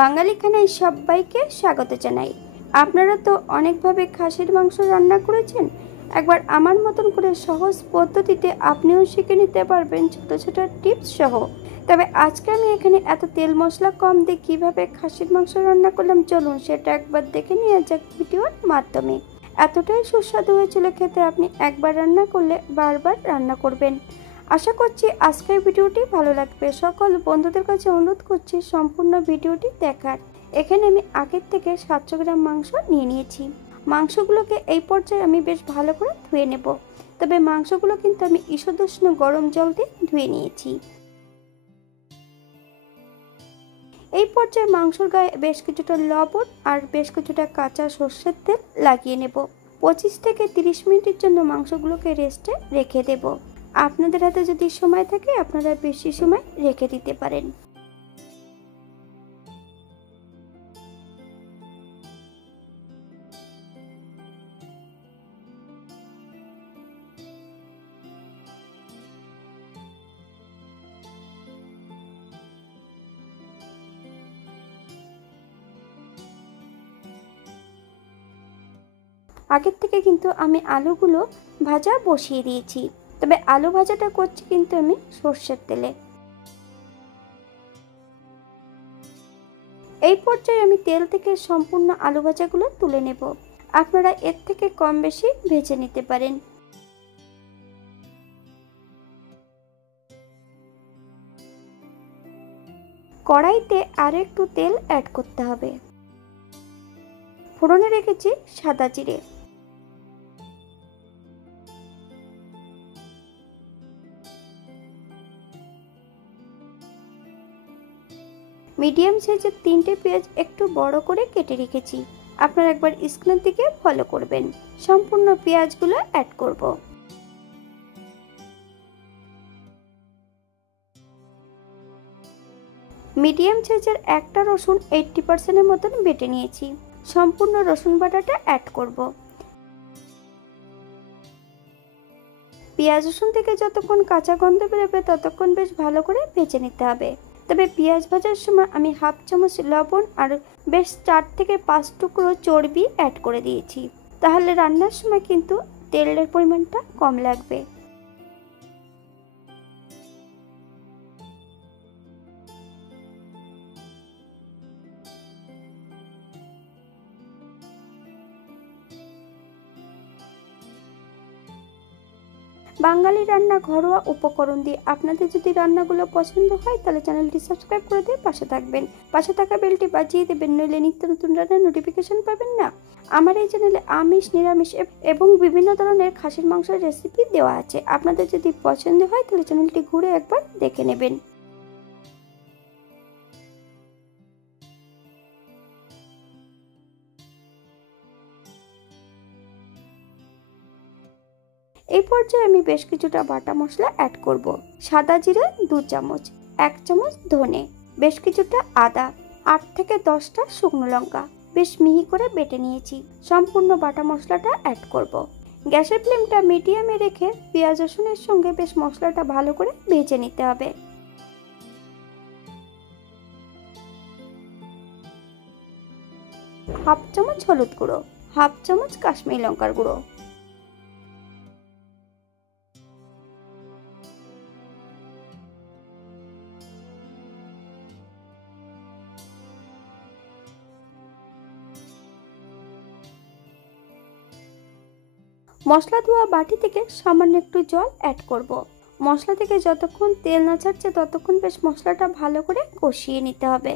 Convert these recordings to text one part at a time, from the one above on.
বাঙালি খানায় সবাইকে স্বাগত জানাই। আপনারা তো অনেকভাবে খাসির মাংস রান্না করেছেন, একবার আমার মতন করে সহজ পদ্ধতিতে আপনিও শিখে নিতে পারবেন ছোট ছোট টিপস সহ। তবে আজকে আমি এখানে এত তেল মশলা কম দিয়ে কীভাবে খাসির মাংস রান্না করলাম, চলুন সেটা একবার দেখে নিয়ে যাক ভিডিওর মাধ্যমে। এতটাই সুস্বাদু হয়েছিল খেতে, আপনি একবার রান্না করলে বারবার রান্না করবেন। আশা করছি আজকের ভিডিওটি ভালো লাগবে। সকল বন্ধুদের কাছে অনুরোধ করছি সম্পূর্ণ ভিডিওটি দেখার। এখানে আমি আগের থেকে 700 গ্রাম মাংস নিয়ে নিয়েছি। মাংসগুলোকে এই পর্যায়ে আমি বেশ ভালো করে ধুয়ে নেব। তবে মাংসগুলো কিন্তু আমি ঈষদুষ্ণ গরম জল দিয়ে ধুয়ে নিয়েছি। এই পর্যায়ে মাংসর গায়ে বেশ কিছুটা লবণ আর বেশ কিছুটা কাঁচা সর্ষের তেল লাগিয়ে নেব। 25 থেকে 30 মিনিটের জন্য মাংসগুলোকে রেস্টে রেখে দেব। আপনাদের হাতে যদি সময় থাকে আপনারা বেশি সময় রেখে দিতে পারেন। আগের থেকে কিন্তু আমি আলুগুলো ভাজা বসিয়ে দিয়েছি। তবে আলু ভাজাটা করছি কিন্তু আমি সর্ষের তেলে। এই পর্যায়ে আমি তেল থেকে সম্পূর্ণ আলু ভাজাগুলো তুলে নেব। আপনারা এর থেকে কম বেশি ভেজে নিতে পারেন। কড়াইতে আর একটু তেল অ্যাড করতে হবে। ফোড়নে রেখেছি সাদা জিরে, মিডিয়াম সাইজের 3টে পেঁয়াজ একটু বড় করে কেটে রেখেছি। আপনারা একবার স্ক্রিনের দিকে ফলো করবেন। সম্পূর্ণ পেঁয়াজগুলো অ্যাড করব। মিডিয়াম সাইজের একটা রসুন 80% মতন বেটে নিয়েছি। সম্পূর্ণ রসুন বাটাটা অ্যাড করব। পেঁয়াজ রসুন থেকে যতক্ষণ কাঁচা গন্ধ বেরোবে ততক্ষণ বেশ ভালো করে ভেজে নিতে হবে। তবে পেঁয়াজ ভাজার সময় আমি হাফ চামচ লবণ আর বেশ 4 থেকে 5 টুকরো চর্বি অ্যাড করে দিয়েছি। তাহলে রান্নার সময় কিন্তু তেলের পরিমাণটা কম লাগবে। বাঙালি রান্না ঘরোয়া উপকরণ দিয়ে আপনাদের যদি রান্নাগুলো পছন্দ হয় তাহলে চ্যানেলটি সাবস্ক্রাইব করে দিয়ে পাশে থাকবেন। পাশে থাকা বেলটি বাজিয়ে দেবেন, নইলে নিত্য নতুন রান্নার নোটিফিকেশন পাবেন না। আমার এই চ্যানেলে আমিষ, নিরামিষ এবং বিভিন্ন ধরনের খাসির মাংসের রেসিপি দেওয়া আছে। আপনাদের যদি পছন্দ হয় তাহলে চ্যানেলটি ঘুরে একবার দেখে নেবেন। এই পর্যায়ে আমি বেশ কিছুটা বাটা মশলা অ্যাড করব। সাদা জিরে 2 চামচ, 1 চামচ ধনে, বেশ কিছুটা আদা, 8 থেকে 10টা শুকনো লঙ্কা বেশ মিহি করে বেটে নিয়েছি। সম্পূর্ণ বাটা মশলাটা অ্যাড করব। গ্যাসের ফ্লেমটা মিডিয়ামে রেখে পেঁয়াজ রসুনের সঙ্গে বেশ মশলাটা ভালো করে ভেজে নিতে হবে। হাফ চামচ হলুদ গুঁড়ো, হাফ চামচ কাশ্মীরি লঙ্কার গুঁড়ো, মশলা ধোয়া বাটি থেকে সামান্য একটু জল অ্যাড করব। মশলা থেকে যতক্ষণ তেল না ছাড়ছে ততক্ষণ বেশ মশলাটা ভালো করে কষিয়ে নিতে হবে।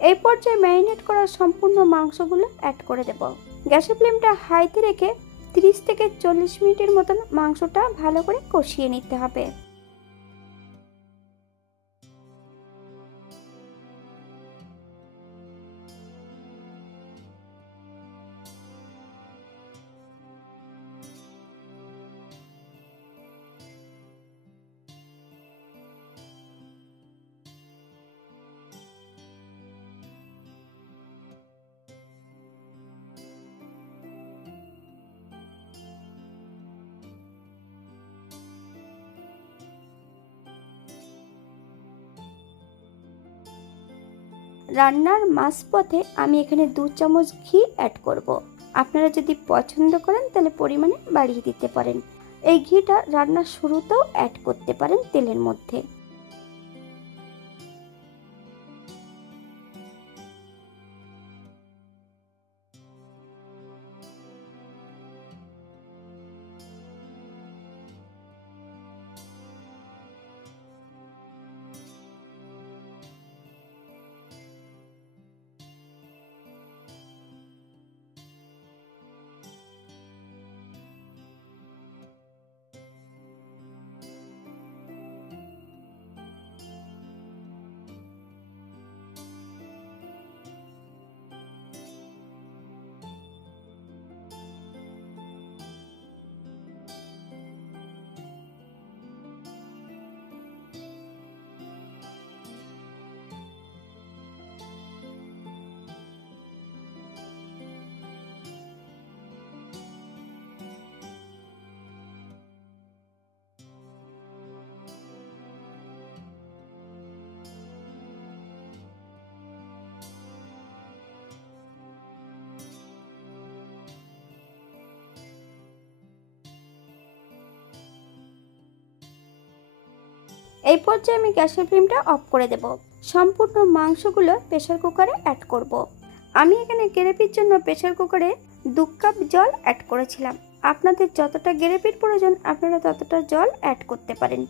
এই পর্যায়ে ম্যারিনেট করা সম্পূর্ণ মাংসগুলো অ্যাড করে দেব। গ্যাসের ফ্লেমটা হাইতে রেখে 30 থেকে 40 মিনিটের মতন মাংসটা ভালো করে কষিয়ে নিতে হবে। রান্নার মাঝপথে আমি এখানে 2 চামচ ঘি অ্যাড করব। আপনারা যদি পছন্দ করেন তাহলে পরিমাণে বাড়িয়ে দিতে পারেন। এই ঘিটা রান্নার শুরুতেও অ্যাড করতে পারেন তেলের মধ্যে। এই পর্যায়ে আমি গ্যাসের ফ্লেমটা অফ করে দেব। সম্পূর্ণ মাংসগুলো প্রেসার কুকারে অ্যাড করব। আমি এখানে গ্রেভির জন্য প্রেসার কুকারে 2 কাপ জল অ্যাড করেছিলাম। আপনাদের যতটা গ্রেভির প্রয়োজন আপনারা ততটা জল অ্যাড করতে পারেন।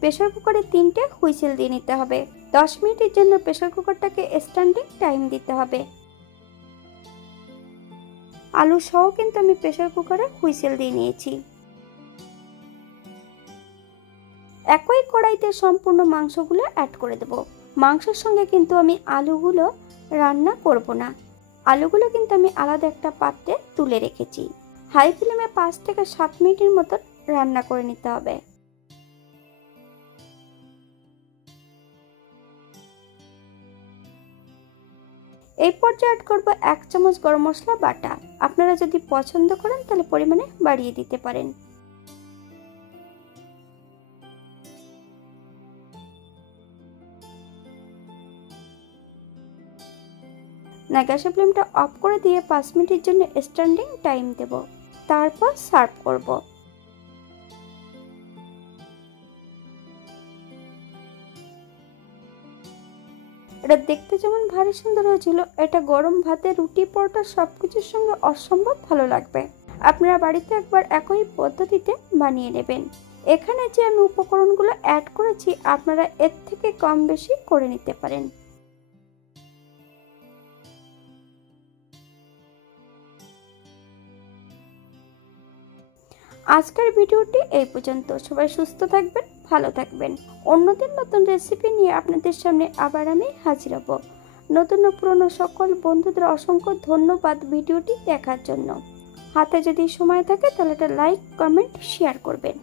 প্রেসার কুকারে 3টে হুইসেল দিয়ে নিতে হবে। 10 মিনিটের জন্য প্রেসার কুকারটাকে স্ট্যান্ডিং টাইম দিতে হবে। আলু সহ কিন্তু আমি প্রেসার কুকারে হুইসেল দিয়ে নিয়েছি। একই কড়াইতে সম্পূর্ণ মাংসগুলো অ্যাড করে দেব। মাংসের সঙ্গে কিন্তু আমি আলুগুলো রান্না করব না। আলুগুলো কিন্তু আমি আলাদা একটা পাত্রে তুলে রেখেছি। হাই ফ্লেমে 5 থেকে 7 মিনিটের মতো রান্না করে নিতে হবে। এই পর্যায়ে অ্যাড করব 1 চামচ গরম মশলা বাটা। আপনারা যদি পছন্দ করেন তাহলে পরিমাণে বাড়িয়ে দিতে পারেন। গ্যাসের ফ্লেমটা অফ করে দিয়ে 5 মিনিটের জন্য স্ট্যান্ডিং টাইম দেব। তারপর সার্ভ করব। এটা দেখতে যেমন ভারী সুন্দর হয়েছিল, এটা গরম ভাতে, রুটি, পরোটা সবকিছুর সঙ্গে অসম্ভব ভালো লাগবে। আপনারা বাড়িতে একবার একই পদ্ধতিতে বানিয়ে নেবেন। এখানে যে আমি উপকরণগুলো অ্যাড করেছি আপনারা এর থেকে কম বেশি করে নিতে পারেন। আজকের ভিডিওটি এই পর্যন্ত। সবাই সুস্থ থাকবেন, ভালো থাকবেন। অন্যদিন নতুন রেসিপি নিয়ে আপনাদের সামনে আবার আমি হাজির হব। নতুন ও পুরনো সকল বন্ধুদের অসংখ্য ধন্যবাদ ভিডিওটি দেখার জন্য। হাতে যদি সময় থাকে তাহলে একটা লাইক, কমেন্ট, শেয়ার করবেন।